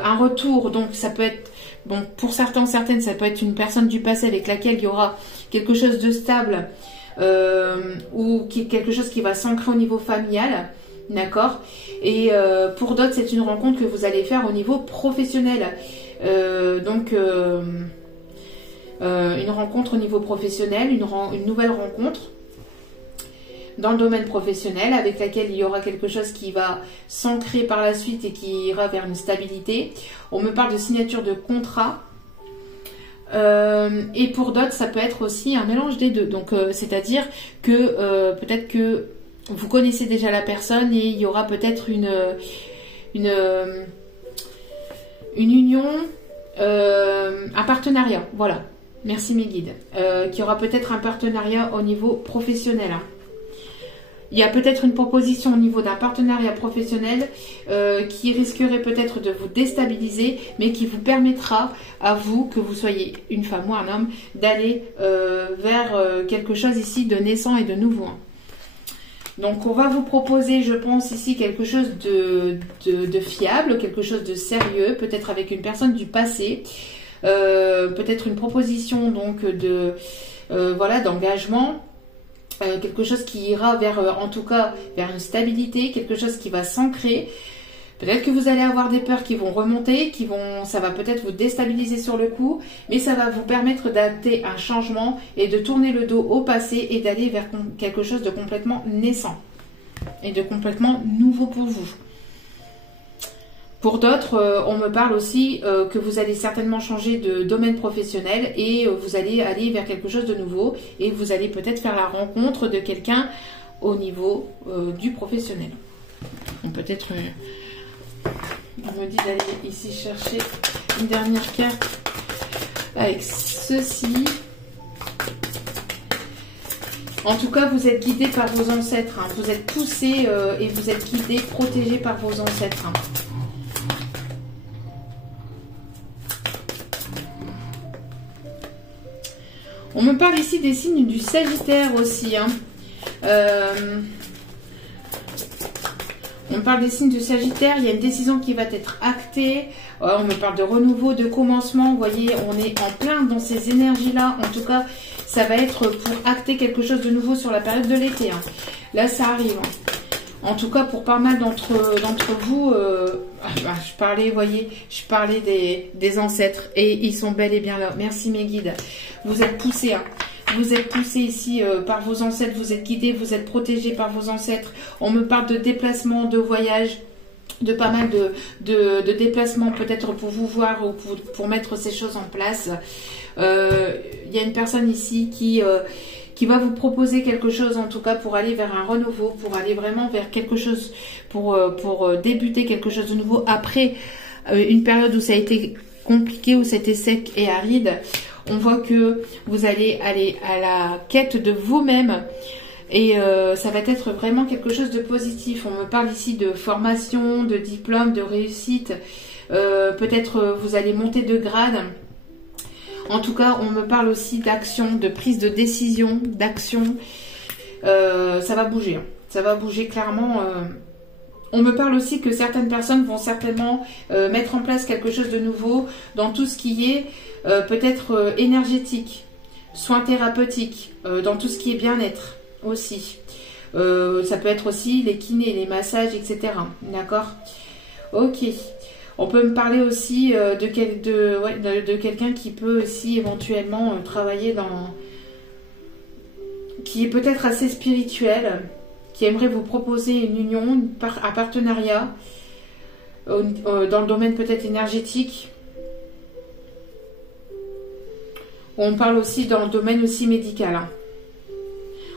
Un retour, donc ça peut être... Bon, pour certains, certaines, ça peut être une personne du passé avec laquelle il y aura quelque chose de stable ou quelque chose qui va s'ancrer au niveau familial, d'accord. Et pour d'autres, c'est une rencontre que vous allez faire au niveau professionnel. Donc, une rencontre au niveau professionnel, une nouvelle rencontre dans le domaine professionnel avec laquelle il y aura quelque chose qui va s'ancrer par la suite et qui ira vers une stabilité. On me parle de signature de contrat. Et pour d'autres, ça peut être aussi un mélange des deux. Donc, c'est-à-dire que peut-être que vous connaissez déjà la personne et il y aura peut-être une union, un partenariat. Voilà. Merci mes guides. Qu'il y aura peut-être un partenariat au niveau professionnel. Hein. Il y a peut-être une proposition au niveau d'un partenariat professionnel qui risquerait peut-être de vous déstabiliser, mais qui vous permettra à vous, que vous soyez une femme ou un homme, d'aller vers quelque chose ici de naissant et de nouveau. Donc on va vous proposer, je pense ici, quelque chose de fiable, quelque chose de sérieux, peut-être avec une personne du passé, peut-être une proposition donc voilà, d'engagement. quelque chose qui ira vers, en tout cas, vers une stabilité, quelque chose qui va s'ancrer. Peut-être que vous allez avoir des peurs qui vont remonter, ça va peut-être vous déstabiliser sur le coup, mais ça va vous permettre d'adapter un changement et de tourner le dos au passé et d'aller vers quelque chose de complètement naissant et de complètement nouveau pour vous. Pour d'autres, on me parle aussi que vous allez certainement changer de domaine professionnel et vous allez aller vers quelque chose de nouveau et vous allez peut-être faire la rencontre de quelqu'un au niveau du professionnel. Peut-être... on me dit d'aller ici chercher une dernière carte avec ceci. En tout cas, vous êtes guidé par vos ancêtres. Hein. Vous êtes poussé et vous êtes guidé, protégé par vos ancêtres. Hein. On me parle ici des signes du Sagittaire aussi. Hein. On parle des signes du Sagittaire, il y a une décision qui va être actée. On me parle de renouveau, de commencement. Vous voyez, on est en plein dans ces énergies-là. En tout cas, ça va être pour acter quelque chose de nouveau sur la période de l'été. Hein. Là, ça arrive. Hein. En tout cas, pour pas mal d'entre vous, je parlais, voyez, je parlais des ancêtres. Et ils sont bel et bien là. Merci mes guides. Vous êtes poussés, hein. Vous êtes poussé ici par vos ancêtres, vous êtes guidés, vous êtes protégés par vos ancêtres. On me parle de déplacements, de voyages, de pas mal de déplacements peut-être pour vous voir ou pour mettre ces choses en place. Il y a une personne ici qui va vous proposer quelque chose en tout cas pour aller vers un renouveau, pour aller vraiment vers quelque chose, pour débuter quelque chose de nouveau après une période où ça a été compliqué, où c'était sec et aride. On voit que vous allez aller à la quête de vous-même et ça va être vraiment quelque chose de positif. On me parle ici de formation, de diplôme, de réussite. Peut-être vous allez monter de grade. En tout cas, on me parle aussi d'action, de prise de décision, d'action. Ça va bouger. Hein. Ça va bouger clairement. On me parle aussi que certaines personnes vont certainement mettre en place quelque chose de nouveau dans tout ce qui est peut-être énergétique, soins thérapeutiques, dans tout ce qui est bien-être aussi. Ça peut être aussi les kinés, les massages, etc. D'accord? Ok. On peut me parler aussi de quelqu'un qui peut aussi éventuellement travailler dans... qui est peut-être assez spirituel, qui aimerait vous proposer une union, un partenariat dans le domaine peut-être énergétique. On parle aussi dans le domaine aussi médical. Hein.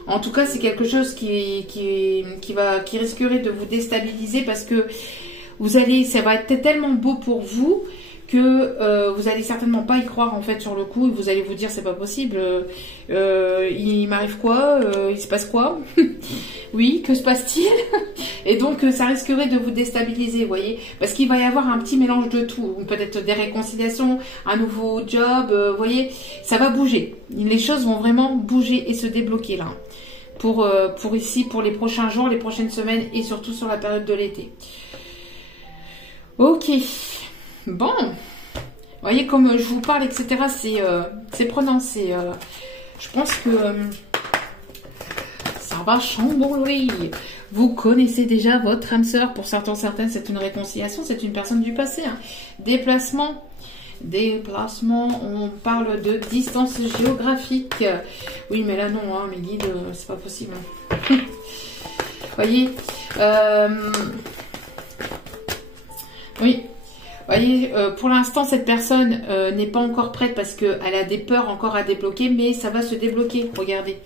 En tout cas, c'est quelque chose qui risquerait de vous déstabiliser parce que ça va être tellement beau pour vous que vous allez certainement pas y croire en fait sur le coup et vous allez vous dire c'est pas possible, il m'arrive quoi, il se passe quoi? Oui, que se passe-t-il? Et donc ça risquerait de vous déstabiliser, vous voyez, parce qu'il va y avoir un petit mélange de tout, peut-être des réconciliations, un nouveau job, vous voyez, ça va bouger, les choses vont vraiment bouger et se débloquer là, pour ici, pour les prochains jours, les prochaines semaines et surtout sur la période de l'été. Ok. Bon, vous voyez comme je vous parle, etc. C'est prenant, je pense que ça va chambouler. Vous connaissez déjà votre âme sœur. Pour certaines, c'est une réconciliation, c'est une personne du passé. Hein. Déplacement, on parle de distance géographique. Oui, mais là non, hein, mes guides, c'est pas possible. Vous voyez, oui. Vous voyez, pour l'instant, cette personne n'est pas encore prête parce qu'elle a des peurs encore à débloquer, mais ça va se débloquer, regardez.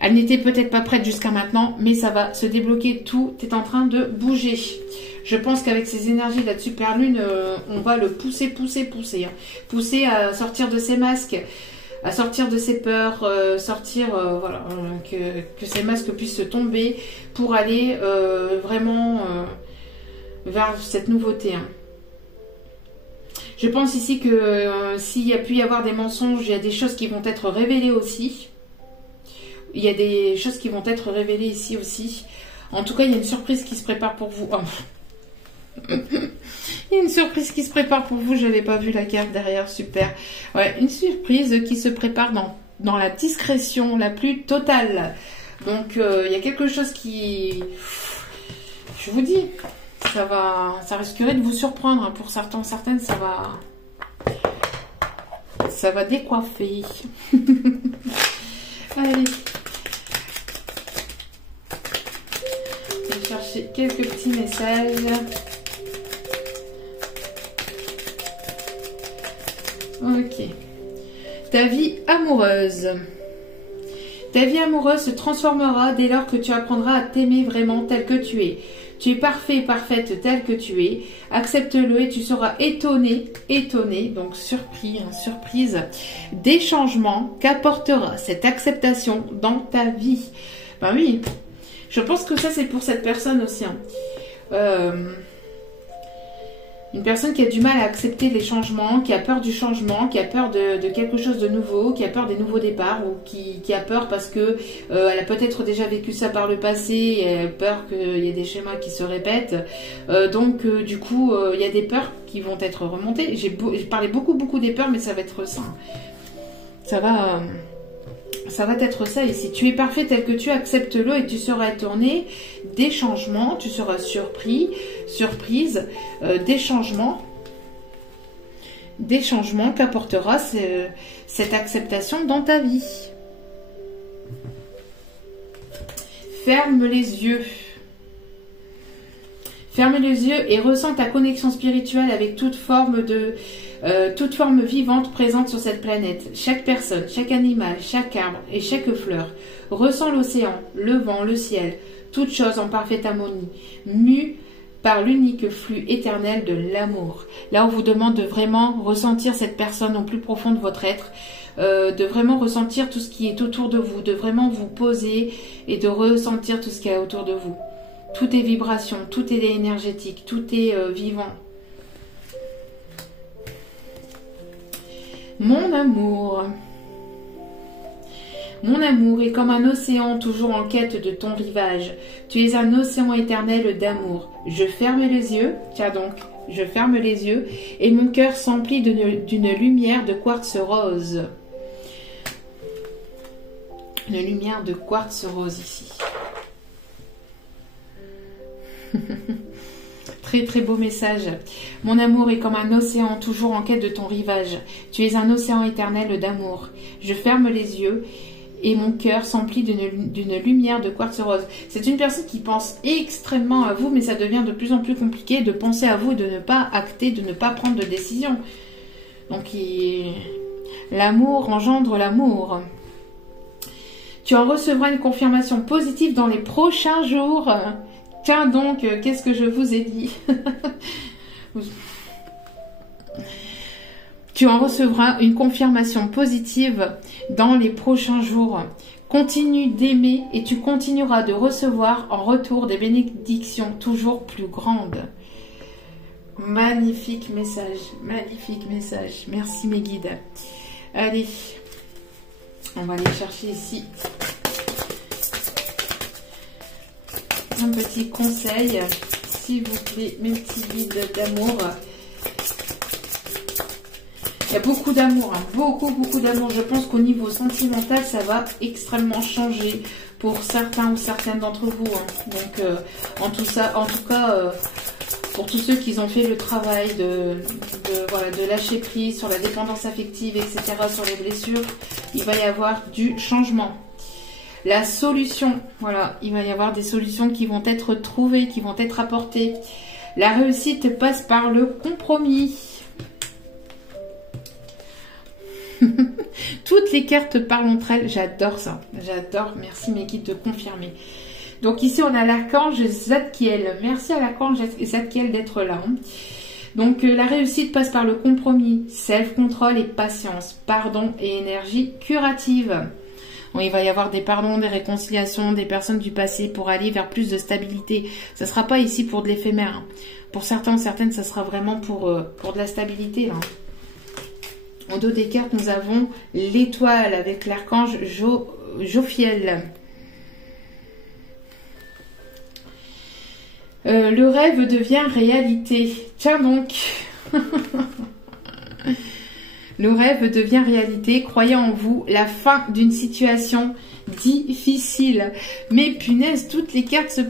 Elle n'était peut-être pas prête jusqu'à maintenant, mais ça va se débloquer, tout est en train de bouger. Je pense qu'avec ces énergies de la super lune, on va le pousser, hein. Pousser à sortir de ses masques, à sortir de ses peurs, voilà, que ces masques puissent tomber pour aller vraiment vers cette nouveauté, hein. Je pense ici que s'il y a pu y avoir des mensonges, il y a des choses qui vont être révélées aussi. Il y a des choses qui vont être révélées ici aussi. En tout cas, il y a une surprise qui se prépare pour vous. Oh. Il y a une surprise qui se prépare pour vous. Je n'avais pas vu la carte derrière. Super. Ouais, une surprise qui se prépare dans la discrétion la plus totale. Donc, il y a quelque chose qui... Je vous dis, ça risquerait de vous surprendre. Pour certains, certaines, ça va décoiffer. Allez. Je vais chercher quelques petits messages. Ok. Ta vie amoureuse. Ta vie amoureuse se transformera dès lors que tu apprendras à t'aimer vraiment tel que tu es. Tu es parfait et parfaite tel que tu es. Accepte-le et tu seras étonné, donc surpris, surprise, des changements qu'apportera cette acceptation dans ta vie. Ben oui, je pense que ça c'est pour cette personne aussi. Une personne qui a du mal à accepter les changements, qui a peur du changement, qui a peur de quelque chose de nouveau, qui a peur des nouveaux départs ou qui a peur parce que elle a peut-être déjà vécu ça par le passé et elle a peur qu'il y ait des schémas qui se répètent. Donc du coup, il y a des peurs qui vont être remontées. J'ai parlé beaucoup des peurs, mais ça va être ça. Ça va être ça ici. Tu es parfait tel que tu es, accepte-le et tu seras étonné des changements, tu seras surprise, des changements qu'apportera cette acceptation dans ta vie. Ferme les yeux. Ferme les yeux et ressens ta connexion spirituelle avec toute forme vivante présente sur cette planète. Chaque personne, chaque animal, chaque arbre et chaque fleur ressent l'océan, le vent, le ciel, toute chose en parfaite harmonie, mue par l'unique flux éternel de l'amour. Là, on vous demande de vraiment ressentir cette personne au plus profond de votre être, de vraiment ressentir tout ce qui est autour de vous, de vraiment vous poser et de ressentir tout ce qu'il y a autour de vous. Tout est vibration, tout est énergétique, tout est vivant. Mon amour. Mon amour est comme un océan toujours en quête de ton rivage. Tu es un océan éternel d'amour. Je ferme les yeux, tiens donc, je ferme les yeux et mon cœur s'emplit d'une lumière de quartz rose. Une lumière de quartz rose ici. Très beau message. Mon amour est comme un océan toujours en quête de ton rivage. Tu es un océan éternel d'amour. Je ferme les yeux et mon cœur s'emplit d'une lumière de quartz rose. C'est une personne qui pense extrêmement à vous, mais ça devient de plus en plus compliqué de penser à vous et de ne pas acter, de ne pas prendre de décision. Donc l'amour engendre l'amour. Tu en recevras une confirmation positive dans les prochains jours. Tiens donc, qu'est-ce que je vous ai dit? Tu en recevras une confirmation positive dans les prochains jours. Continue d'aimer et tu continueras de recevoir en retour des bénédictions toujours plus grandes. Magnifique message, magnifique message. Merci mes guides. Allez, on va aller chercher ici un petit conseil, s'il vous plaît, mes petits guides d'amour. Il y a beaucoup d'amour, hein, beaucoup d'amour. Je pense qu'au niveau sentimental, ça va extrêmement changer pour certains ou certaines d'entre vous. Hein. Donc, en tout cas, pour tous ceux qui ont fait le travail de lâcher prise sur la dépendance affective, etc., sur les blessures, il va y avoir du changement. La solution, voilà, il va y avoir des solutions qui vont être trouvées, qui vont être apportées. La réussite passe par le compromis. Toutes les cartes parlent entre elles, j'adore ça, j'adore, merci mes guides de confirmer. Donc ici on a l'archange Zadkiel, merci à l'archange Zadkiel d'être là. Donc la réussite passe par le compromis, self-control et patience, pardon et énergie curative. Bon, il va y avoir des pardons, des réconciliations, des personnes du passé pour aller vers plus de stabilité. Ça ne sera pas ici pour de l'éphémère. Hein. Pour certains ou certaines, ça sera vraiment pour de la stabilité. Là. En dos des cartes, nous avons l'étoile avec l'archange Jophiel. Le rêve devient réalité. Tiens donc. Le rêve devient réalité. Croyez en vous. La fin d'une situation difficile. Mais punaise, toutes les cartes se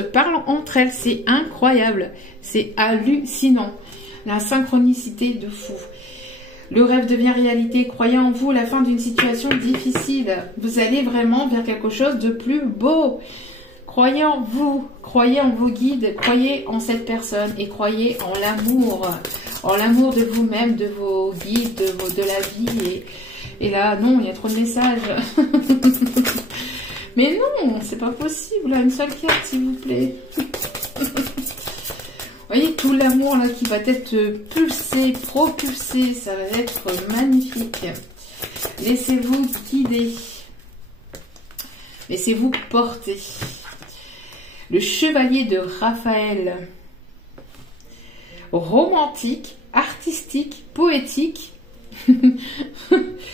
parlent entre elles. C'est incroyable. C'est hallucinant. La synchronicité de fou. Le rêve devient réalité. Croyez en vous. La fin d'une situation difficile. Vous allez vraiment vers quelque chose de plus beau. Croyez en vous. Croyez en vos guides. Croyez en cette personne. Et croyez en l'amour. En l'amour de vous-même, de vos guides, de la vie. Et là, non, il y a trop de messages. Mais non, c'est pas possible. Là, une seule carte, s'il vous plaît. Vous voyez, tout l'amour là qui va être pulsé, propulsé. Ça va être magnifique. Laissez-vous guider. Laissez-vous porter. Le chevalier de Raphaël. Romantique, artistique, poétique,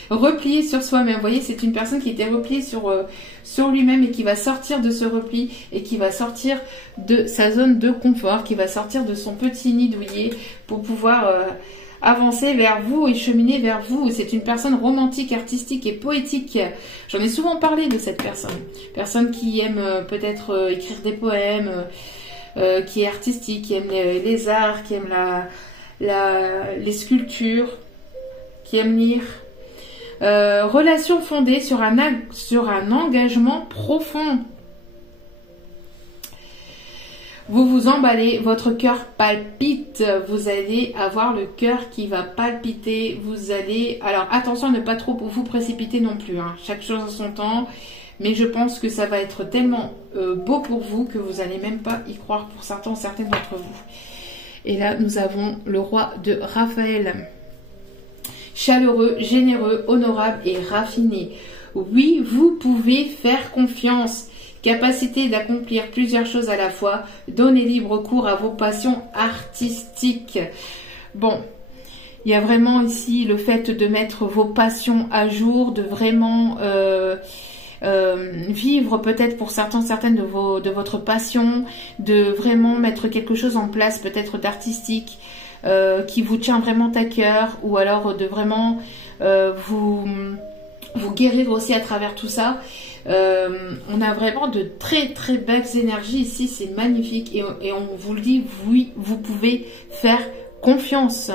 replié sur soi-même. Vous voyez, c'est une personne qui était repliée sur lui-même et qui va sortir de ce repli et qui va sortir de sa zone de confort, qui va sortir de son petit nid douillet pour pouvoir avancer vers vous et cheminer vers vous. C'est une personne romantique, artistique et poétique. J'en ai souvent parlé de cette personne. Personne qui aime peut-être écrire des poèmes, qui est artistique, qui aime les arts, qui aime les sculptures, qui aime lire. Relation fondée sur un engagement profond. Vous vous emballez, votre cœur palpite, vous allez avoir le cœur qui va palpiter, vous allez... Alors attention à ne pas trop vous précipiter non plus, hein. Chaque chose en son temps. Mais je pense que ça va être tellement beau pour vous que vous n'allez même pas y croire pour certaines d'entre vous. Et là, nous avons le roi de Raphaël. Chaleureux, généreux, honorable et raffiné. Oui, vous pouvez faire confiance. Capacité d'accomplir plusieurs choses à la fois. Donnez libre cours à vos passions artistiques. Bon, il y a vraiment ici le fait de mettre vos passions à jour, de vraiment... vivre peut-être pour certaines de votre passion, de vraiment mettre quelque chose en place peut-être d'artistique qui vous tient vraiment à cœur, ou alors de vraiment vous guérir aussi à travers tout ça. On a vraiment de très très belles énergies ici, c'est magnifique et on vous le dit, oui, vous pouvez faire confiance.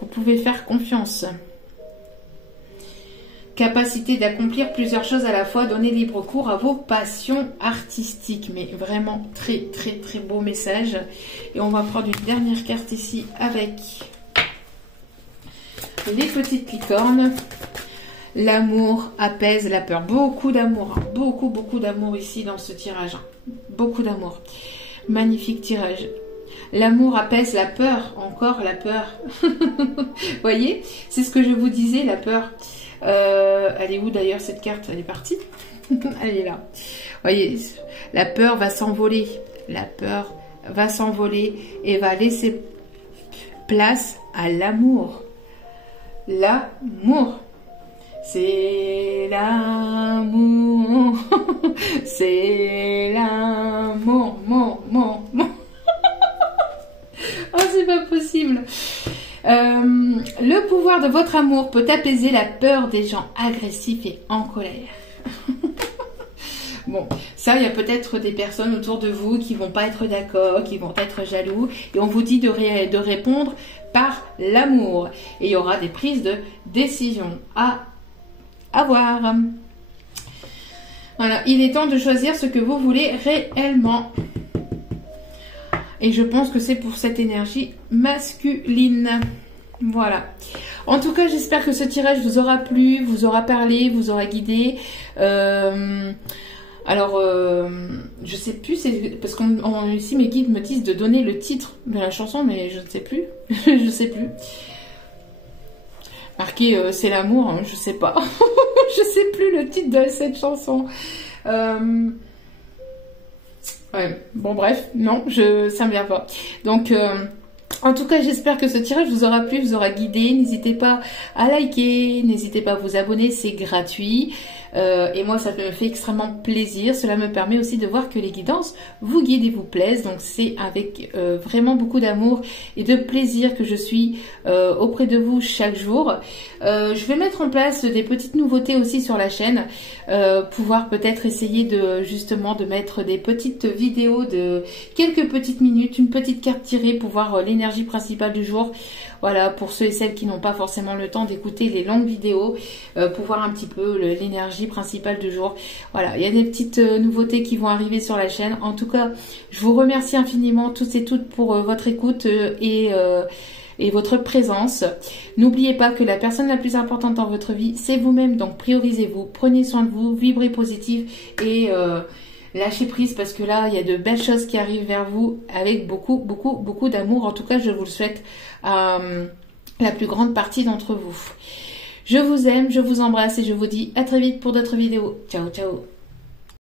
Vous pouvez faire confiance. Capacité d'accomplir plusieurs choses à la fois, donner libre cours à vos passions artistiques. Mais vraiment très très très beau message. Et on va prendre une dernière carte ici avec les petites licornes. L'amour apaise la peur. Beaucoup d'amour, hein. Beaucoup d'amour ici dans ce tirage. Hein. Beaucoup d'amour. Magnifique tirage. L'amour apaise la peur. Encore la peur. Voyez, c'est ce que je vous disais, la peur. Elle est où d'ailleurs cette carte? Elle est partie. Elle est là. Voyez, la peur va s'envoler. La peur va s'envoler et va laisser place à l'amour. L'amour. C'est l'amour. C'est l'amour. Oh, c'est pas possible. Le pouvoir de votre amour peut apaiser la peur des gens agressifs et en colère. Bon, ça, il y a peut-être des personnes autour de vous qui vont pas être d'accord, qui vont être jaloux. Et on vous dit de répondre par l'amour. Et il y aura des prises de décision à avoir. Voilà, il est temps de choisir ce que vous voulez réellement. Et je pense que c'est pour cette énergie masculine. Voilà. En tout cas, j'espère que ce tirage vous aura plu, vous aura parlé, vous aura guidé. Je sais plus, parce ici mes guides me disent de donner le titre de la chanson, mais je ne sais plus. Je sais plus. Marqué c'est l'amour, hein, je sais pas. Je sais plus le titre de cette chanson. Ouais, bon bref, non, ça me vient pas. Donc, en tout cas, j'espère que ce tirage vous aura plu, vous aura guidé. N'hésitez pas à liker, n'hésitez pas à vous abonner, c'est gratuit. Et moi, ça me fait extrêmement plaisir. Cela me permet aussi de voir que les guidances vous guident et vous plaisent. Donc c'est avec vraiment beaucoup d'amour et de plaisir que je suis auprès de vous chaque jour. Je vais mettre en place des petites nouveautés aussi sur la chaîne. Pouvoir peut-être essayer de justement de mettre des petites vidéos de quelques petites minutes, une petite carte tirée pour voir l'énergie principale du jour. Voilà, pour ceux et celles qui n'ont pas forcément le temps d'écouter les longues vidéos, pour voir un petit peu l'énergie principale du jour. Voilà, il y a des petites nouveautés qui vont arriver sur la chaîne. En tout cas, je vous remercie infiniment tous et toutes pour votre écoute et votre présence. N'oubliez pas que la personne la plus importante dans votre vie, c'est vous-même. Donc priorisez-vous, prenez soin de vous, vibrez positif et lâchez prise parce que là, il y a de belles choses qui arrivent vers vous avec beaucoup d'amour. En tout cas, je vous le souhaite à la plus grande partie d'entre vous. Je vous aime, je vous embrasse et je vous dis à très vite pour d'autres vidéos. Ciao, ciao.